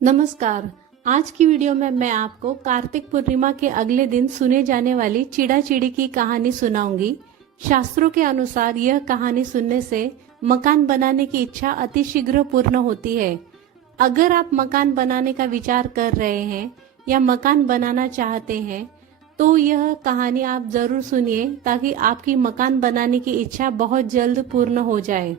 नमस्कार। आज की वीडियो में मैं आपको कार्तिक पूर्णिमा के अगले दिन सुने जाने वाली चिड़ा चिड़ी की कहानी सुनाऊंगी। शास्त्रों के अनुसार यह कहानी सुनने से मकान बनाने की इच्छा अतिशीघ्र पूर्ण होती है। अगर आप मकान बनाने का विचार कर रहे हैं या मकान बनाना चाहते हैं तो यह कहानी आप जरूर सुनिए ताकि आपकी मकान बनाने की इच्छा बहुत जल्द पूर्ण हो जाए।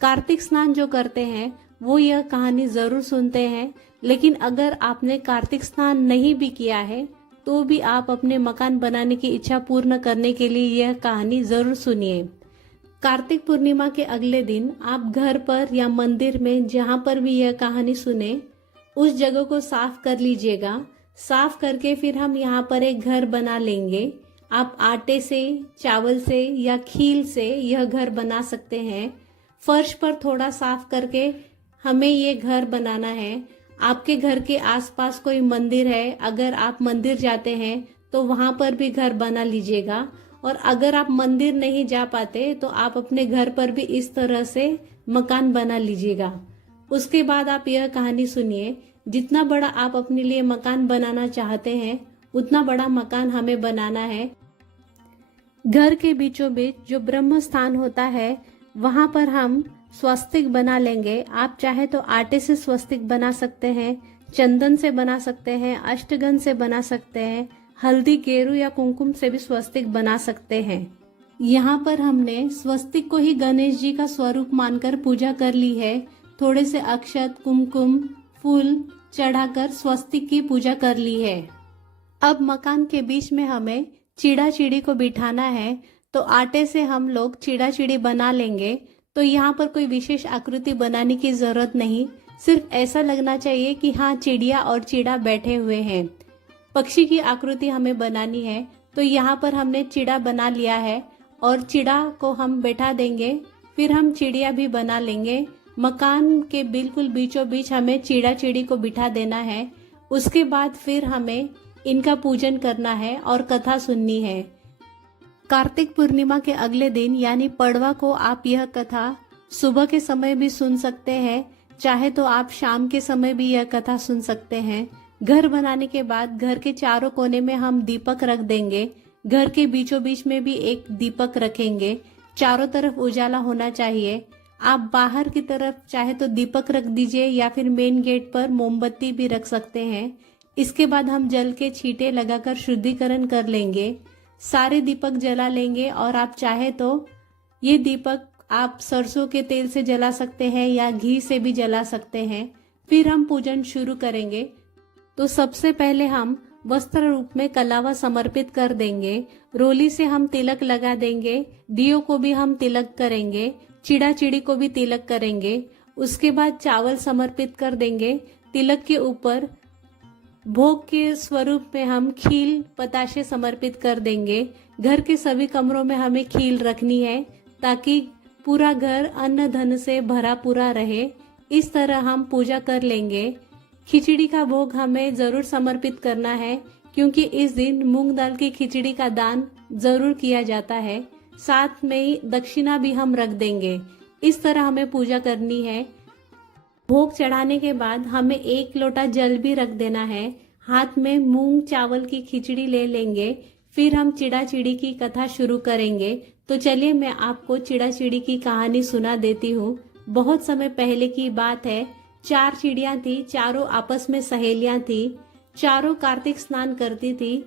कार्तिक स्नान जो करते हैं वो यह कहानी जरूर सुनते हैं, लेकिन अगर आपने कार्तिक स्नान नहीं भी किया है तो भी आप अपने मकान बनाने की इच्छा पूर्ण करने के लिए यह कहानी जरूर सुनिए। कार्तिक पूर्णिमा के अगले दिन आप घर पर या मंदिर में जहाँ पर भी यह कहानी सुने उस जगह को साफ कर लीजिएगा। साफ करके फिर हम यहाँ पर एक घर बना लेंगे। आप आटे से, चावल से या खील से यह घर बना सकते हैं। फर्श पर थोड़ा साफ करके हमें ये घर बनाना है। आपके घर के आसपास कोई मंदिर है, अगर आप मंदिर जाते हैं तो वहां पर भी घर बना लीजिएगा। और अगर आप मंदिर नहीं जा पाते तो आप अपने घर पर भी इस तरह से मकान बना लीजिएगा। उसके बाद आप यह कहानी सुनिए। जितना बड़ा आप अपने लिए मकान बनाना चाहते हैं उतना बड़ा मकान हमें बनाना है। घर के बीचों बीच जो ब्रह्म स्थान होता है वहां पर हम स्वस्तिक बना लेंगे। आप चाहे तो आटे से स्वस्तिक बना सकते हैं, चंदन से बना सकते हैं, अष्टगंध से बना सकते हैं, हल्दी, गेरू या कुमकुम से भी स्वस्तिक बना सकते हैं। यहाँ पर हमने स्वस्तिक को ही गणेश जी का स्वरूप मानकर पूजा कर ली है। थोड़े से अक्षत, कुमकुम, फूल चढ़ाकर स्वस्तिक की पूजा कर ली है। अब मकान के बीच में हमें चिड़ा चिड़ी को बिठाना है, तो आटे से हम लोग चिड़ा चिड़ी बना लेंगे। तो यहाँ पर कोई विशेष आकृति बनाने की जरूरत नहीं, सिर्फ ऐसा लगना चाहिए कि हाँ, चिड़िया और चिड़ा बैठे हुए हैं। पक्षी की आकृति हमें बनानी है, तो यहाँ पर हमने चिड़ा बना लिया है और चिड़ा को हम बैठा देंगे। फिर हम चिड़िया भी बना लेंगे। मकान के बिल्कुल बीचों बीच हमें चिड़ा चिड़ी को बिठा देना है। उसके बाद फिर हमें इनका पूजन करना है और कथा सुननी है। कार्तिक पूर्णिमा के अगले दिन यानी पड़वा को आप यह कथा सुबह के समय भी सुन सकते हैं, चाहे तो आप शाम के समय भी यह कथा सुन सकते हैं। घर बनाने के बाद घर के चारों कोने में हम दीपक रख देंगे। घर के बीचों बीच में भी एक दीपक रखेंगे। चारों तरफ उजाला होना चाहिए। आप बाहर की तरफ चाहे तो दीपक रख दीजिए या फिर मेन गेट पर मोमबत्ती भी रख सकते हैं। इसके बाद हम जल के छींटे लगाकर शुद्धिकरण कर लेंगे। सारे दीपक जला लेंगे और आप चाहे तो ये दीपक आप सरसों के तेल से जला सकते हैं या घी से भी जला सकते हैं। फिर हम पूजन शुरू करेंगे। तो सबसे पहले हम वस्त्र रूप में कलावा समर्पित कर देंगे। रोली से हम तिलक लगा देंगे। दियो को भी हम तिलक करेंगे। चिड़ा चिड़ी को भी तिलक करेंगे। उसके बाद चावल समर्पित कर देंगे। तिलक के ऊपर भोग के स्वरूप में हम खील, बताशे समर्पित कर देंगे। घर के सभी कमरों में हमें खील रखनी है ताकि पूरा घर अन्न धन से भरा पूरा रहे। इस तरह हम पूजा कर लेंगे। खिचड़ी का भोग हमें जरूर समर्पित करना है, क्योंकि इस दिन मूंग दाल की खिचड़ी का दान जरूर किया जाता है। साथ में ही दक्षिणा भी हम रख देंगे। इस तरह हमें पूजा करनी है। भोग चढ़ाने के बाद हमें 1 लोटा जल भी रख देना है। हाथ में मूंग चावल की खिचड़ी ले लेंगे। फिर हम चिड़ा चिड़ी की कथा शुरू करेंगे। तो चलिए मैं आपको चिड़ा चिड़ी की कहानी सुना देती हूँ। बहुत समय पहले की बात है। 4 चिड़िया थी। चारों आपस में सहेलियां थी। चारों कार्तिक स्नान करती थी।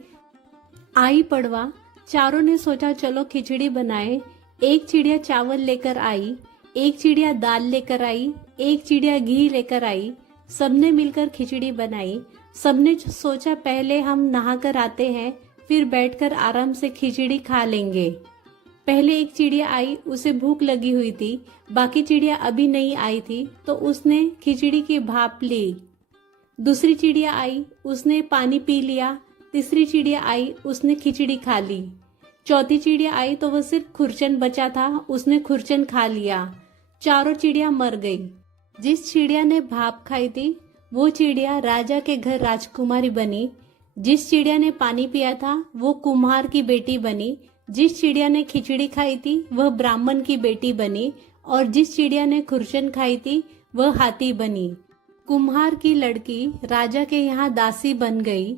आई पड़वा, चारों ने सोचा चलो खिचड़ी बनाए। एक चिड़िया चावल लेकर आई, एक चिड़िया दाल लेकर आई, एक चिड़िया घी लेकर आई। सबने मिलकर खिचड़ी बनाई। सबने सोचा पहले हम नहाकर आते हैं, फिर बैठकर आराम से खिचड़ी खा लेंगे। पहले एक चिड़िया आई, उसे भूख लगी हुई थी। बाकी चिड़िया अभी नहीं आई थी, तो उसने खिचड़ी की भाप ली। दूसरी चिड़िया आई, उसने पानी पी लिया। तीसरी चिड़िया आई, उसने खिचड़ी खा ली। चौथी चिड़िया आई तो वह सिर्फ खुरचन बचा था, उसने खुरचन खा लिया। चारों चिड़िया मर गई। जिस चिड़िया ने भाप खाई थी वो चिड़िया राजा के घर राजकुमारी बनी। जिस चिड़िया ने पानी पिया था वो कुम्हार की बेटी बनी। जिस चिड़िया ने खिचड़ी खाई थी वह ब्राह्मण की बेटी बनी। और जिस चिड़िया ने खुरचन खाई थी वह हाथी बनी। कुम्हार की लड़की राजा के यहाँ दासी बन गई।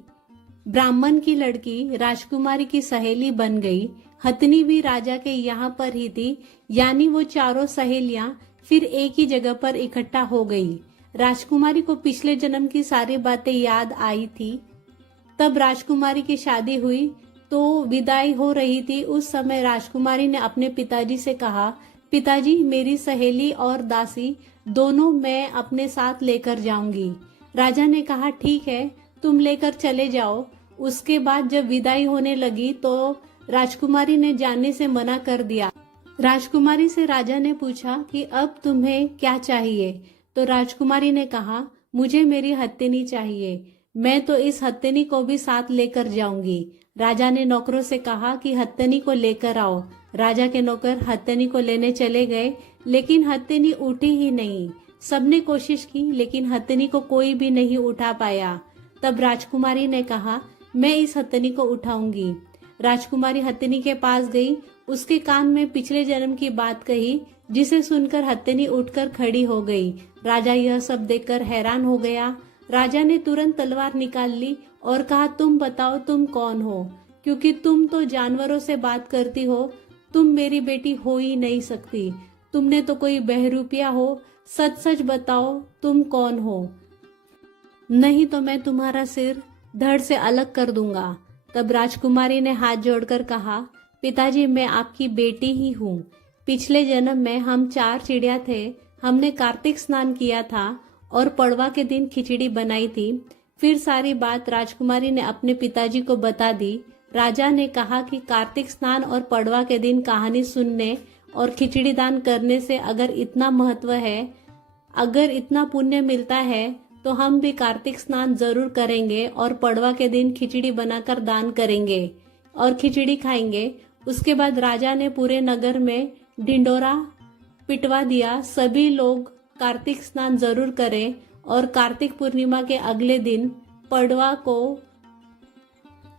ब्राह्मण की लड़की राजकुमारी की सहेली बन गई। हथनी भी राजा के यहाँ पर ही थी, यानी वो चारों सहेलियां फिर एक ही जगह पर इकट्ठा हो गई। राजकुमारी को पिछले जन्म की सारी बातें याद आई थी। तब राजकुमारी की शादी हुई तो विदाई हो रही थी। उस समय राजकुमारी ने अपने पिताजी से कहा, पिताजी मेरी सहेली और दासी दोनों मैं अपने साथ लेकर जाऊंगी। राजा ने कहा ठीक है, तुम लेकर चले जाओ। उसके बाद जब विदाई होने लगी तो राजकुमारी ने जाने से मना कर दिया। राजकुमारी से राजा ने पूछा कि अब तुम्हें क्या चाहिए? तो राजकुमारी ने कहा, मुझे मेरी हथिनी चाहिए, मैं तो इस हथिनी को भी साथ लेकर जाऊंगी। राजा ने नौकरों से कहा कि हथिनी को लेकर आओ। राजा के नौकर हथिनी को लेने चले गए, लेकिन हथिनी उठी ही नहीं। सबने कोशिश की लेकिन हथिनी को कोई भी नहीं उठा पाया। तब राजकुमारी ने कहा, मैं इस हथिनी को उठाऊंगी। राजकुमारी हथिनी के पास गई, उसके कान में पिछले जन्म की बात कही, जिसे सुनकर हथिनी उठकर खड़ी हो गई। राजा यह सब देखकर हैरान हो गया। राजा ने तुरंत तलवार निकाल ली और कहा, तुम बताओ तुम कौन हो, क्योंकि तुम तो जानवरों से बात करती हो, तुम मेरी बेटी हो ही नहीं सकती। तुमने तो कोई बहरूपिया हो, सच सच बताओ तुम कौन हो, नहीं तो मैं तुम्हारा सिर धड़ से अलग कर दूंगा। तब राजकुमारी ने हाथ जोड़कर कहा, पिताजी मैं आपकी बेटी ही हूँ। पिछले जन्म में हम 4 चिड़िया थे, हमने कार्तिक स्नान किया था और पड़वा के दिन खिचड़ी बनाई थी। फिर सारी बात राजकुमारी ने अपने पिताजी को बता दी। राजा ने कहा कि कार्तिक स्नान और पड़वा के दिन कहानी सुनने और खिचड़ी दान करने से अगर इतना महत्व है, अगर इतना पुण्य मिलता है, तो हम भी कार्तिक स्नान जरूर करेंगे और पड़वा के दिन खिचड़ी बनाकर दान करेंगे और खिचड़ी खाएंगे। उसके बाद राजा ने पूरे नगर में ढिंडोरा पिटवा दिया, सभी लोग कार्तिक स्नान जरूर करें और कार्तिक पूर्णिमा के अगले दिन पड़वा को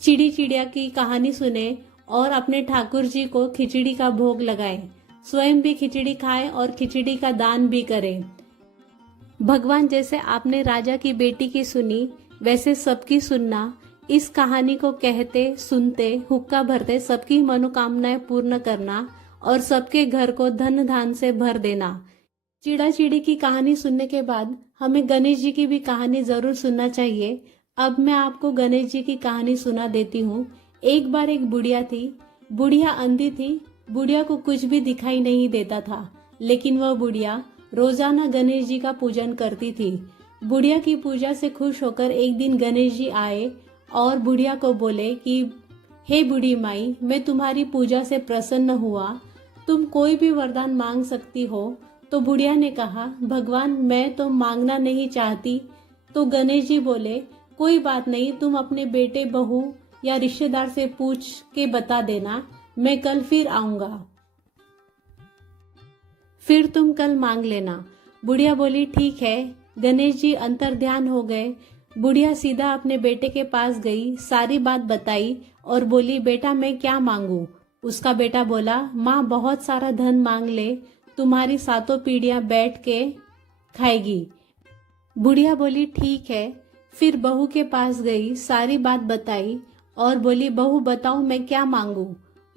चिड़ी चिड़िया की कहानी सुने और अपने ठाकुर जी को खिचड़ी का भोग लगाएं, स्वयं भी खिचड़ी खाएं और खिचड़ी का दान भी करें। भगवान जैसे आपने राजा की बेटी की सुनी, वैसे सबकी सुनना। इस कहानी को कहते सुनते हुक्का भरते सबकी मनोकामनाएं पूर्ण करना और सबके घर को धन धान से भर देना। चिड़ा चिड़ी की कहानी सुनने के बाद हमें गणेश जी की भी कहानी जरूर सुनना चाहिए। अब मैं आपको गणेश जी की कहानी सुना देती हूँ। एक बार एक बुढ़िया थी। बुढ़िया अंधी थी। बुढ़िया को कुछ भी दिखाई नहीं देता था, लेकिन वह बुढ़िया रोजाना गणेश जी का पूजन करती थी। बुढ़िया की पूजा से खुश होकर एक दिन गणेश जी आए और बुढ़िया को बोले कि हे बूढ़ी माई, मैं तुम्हारी पूजा से प्रसन्न हुआ, तुम कोई भी वरदान मांग सकती हो। तो बुढ़िया ने कहा, भगवान मैं तो मांगना नहीं चाहती। तो गणेश जी बोले, कोई बात नहीं, तुम अपने बेटे बहू या रिश्तेदार से पूछ के बता देना, मैं कल फिर आऊंगा, फिर तुम कल मांग लेना। बुढ़िया बोली ठीक है। गणेश जी अंतर ध्यान हो गए। बुढ़िया सीधा अपने बेटे के पास गई, सारी बात बताई और बोली, बेटा मैं क्या मांगू? उसका बेटा बोला, माँ बहुत सारा धन मांग ले, तुम्हारी 7 पीढ़ियां बैठ के खाएगी। बुढ़िया बोली ठीक है। फिर बहू के पास गई, सारी बात बताई और बोली, बहू बताओ मैं क्या मांगू?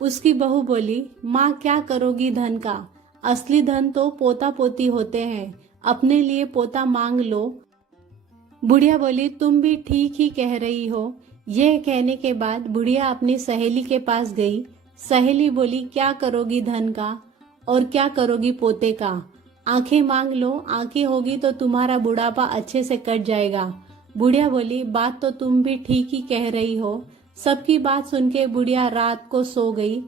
उसकी बहू बोली, माँ क्या करोगी धन का? असली धन तो पोता पोती होते हैं, अपने लिए पोता मांग लो। बुढ़िया बोली, तुम भी ठीक ही कह रही हो। यह कहने के बाद बुढ़िया अपनी सहेली के पास गई। सहेली बोली, क्या करोगी धन का और क्या करोगी पोते का? आंखें मांग लो, आंखें होगी तो तुम्हारा बुढ़ापा अच्छे से कट जाएगा। बुढ़िया बोली, बात तो तुम भी ठीक ही कह रही हो। सबकी बात सुन के बुढ़िया रात को सो गई।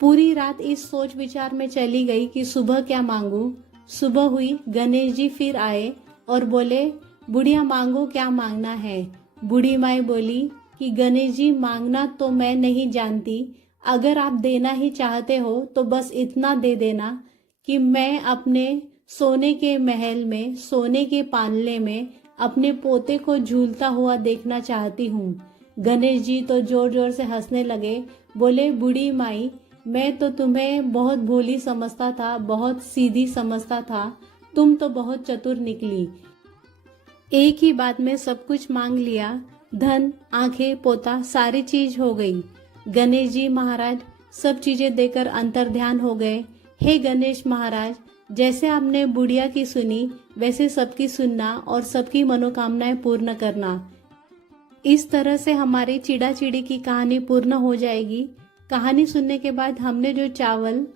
पूरी रात इस सोच विचार में चली गई कि सुबह क्या मांगू। सुबह हुई, गणेश जी फिर आए और बोले, बुढ़िया मांगो क्या मांगना है? बूढ़ी माई बोली कि गणेश जी मांगना तो मैं नहीं जानती, अगर आप देना ही चाहते हो तो बस इतना दे देना कि मैं अपने सोने के महल में, सोने के पालने में अपने पोते को झूलता हुआ देखना चाहती हूँ। गणेश जी तो जोर जोर से हंसने लगे। बोले, बूढ़ी माई मैं तो तुम्हें बहुत भोली समझता था, बहुत सीधी समझता था, तुम तो बहुत चतुर निकली। एक ही बात में सब कुछ मांग लिया, धन, आंखें, पोता, सारी चीज हो गई। गणेश जी महाराज सब चीजें देकर अंतर्ध्यान हो गए। हे गणेश महाराज, जैसे आपने बुढ़िया की सुनी वैसे सबकी सुनना और सबकी मनोकामनाएं पूर्ण करना। इस तरह से हमारी चिड़ा चिड़ी की कहानी पूर्ण हो जाएगी। कहानी सुनने के बाद हमने जो चावल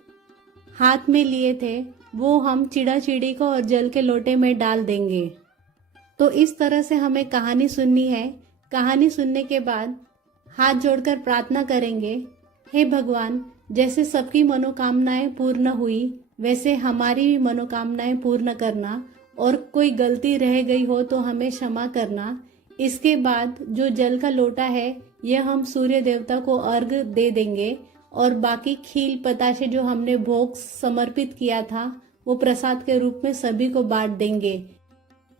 हाथ में लिए थे वो हम चिड़ा चिड़ी को और जल के लोटे में डाल देंगे। तो इस तरह से हमें कहानी सुननी है। कहानी सुनने के बाद हाथ जोड़कर प्रार्थना करेंगे, हे भगवान, जैसे सबकी मनोकामनाएं पूर्ण हुई वैसे हमारी भी मनोकामनाएं पूर्ण करना, और कोई गलती रह गई हो तो हमें क्षमा करना। इसके बाद जो जल का लोटा है यह हम सूर्य देवता को अर्घ दे देंगे, और बाकी खील पताशे जो हमने भोग समर्पित किया था वो प्रसाद के रूप में सभी को बांट देंगे।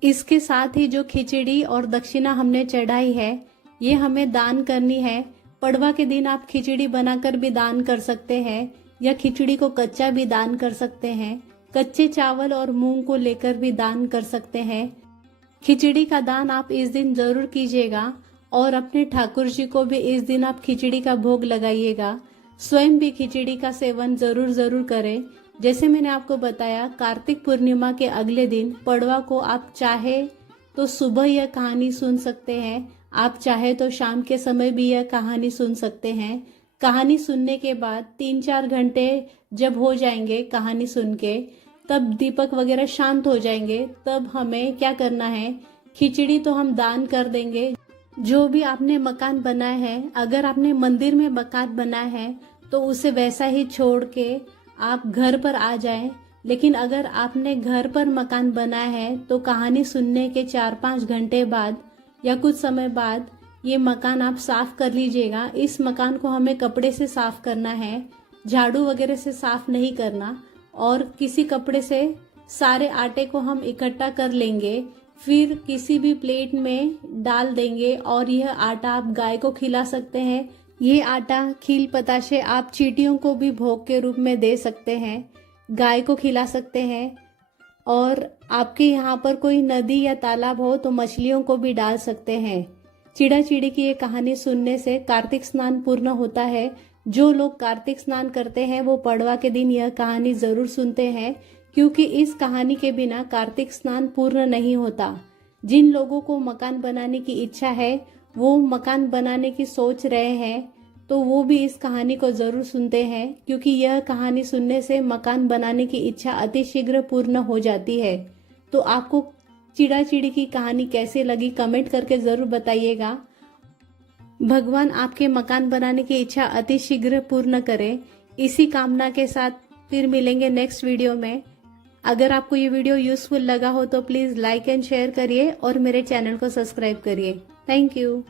इसके साथ ही जो खिचड़ी और दक्षिणा हमने चढ़ाई है ये हमें दान करनी है। पड़वा के दिन आप खिचड़ी बनाकर भी दान कर सकते हैं, या खिचड़ी को कच्चा भी दान कर सकते हैं। कच्चे चावल और मूंग को लेकर भी दान कर सकते हैं। खिचड़ी का दान आप इस दिन जरूर कीजिएगा, और अपने ठाकुर जी को भी इस दिन आप खिचड़ी का भोग लगाइएगा। स्वयं भी खिचड़ी का सेवन जरूर करें। जैसे मैंने आपको बताया, कार्तिक पूर्णिमा के अगले दिन पड़वा को आप चाहे तो सुबह यह कहानी सुन सकते हैं, आप चाहे तो शाम के समय भी यह कहानी सुन सकते हैं। कहानी सुनने के बाद 3-4 घंटे जब हो जाएंगे कहानी सुन के, तब दीपक वगैरह शांत हो जाएंगे, तब हमें क्या करना है, खिचड़ी तो हम दान कर देंगे। जो भी आपने मकान बनाया है, अगर आपने मंदिर में मकान बनाया है तो उसे वैसा ही छोड़ के आप घर पर आ जाएं। लेकिन अगर आपने घर पर मकान बनाया है तो कहानी सुनने के 4-5 घंटे बाद या कुछ समय बाद ये मकान आप साफ कर लीजिएगा। इस मकान को हमें कपड़े से साफ करना है, झाड़ू वगैरह से साफ नहीं करना। और किसी कपड़े से सारे आटे को हम इकट्ठा कर लेंगे, फिर किसी भी प्लेट में डाल देंगे, और यह आटा आप गाय को खिला सकते हैं। ये आटा, खील पताशे आप चींटियों को भी भोग के रूप में दे सकते हैं, गाय को खिला सकते हैं। और आपके यहाँ पर कोई नदी या तालाब हो तो मछलियों को भी डाल सकते हैं। चिड़ा चिड़ी की ये कहानी सुनने से कार्तिक स्नान पूर्ण होता है। जो लोग कार्तिक स्नान करते हैं वो पड़वा के दिन यह कहानी जरूर सुनते हैं, क्योंकि इस कहानी के बिना कार्तिक स्नान पूर्ण नहीं होता। जिन लोगों को मकान बनाने की इच्छा है, वो मकान बनाने की सोच रहे हैं, तो वो भी इस कहानी को जरूर सुनते हैं, क्योंकि यह कहानी सुनने से मकान बनाने की इच्छा अतिशीघ्र पूर्ण हो जाती है। तो आपको चिड़ा चिड़ी की कहानी कैसे लगी कमेंट करके जरूर बताइएगा। भगवान आपके मकान बनाने की इच्छा अतिशीघ्र पूर्ण करे, इसी कामना के साथ फिर मिलेंगे नेक्स्ट वीडियो में। अगर आपको ये वीडियो यूजफुल लगा हो तो प्लीज लाइक एंड शेयर करिए और मेरे चैनल को सब्सक्राइब करिए। Thank you.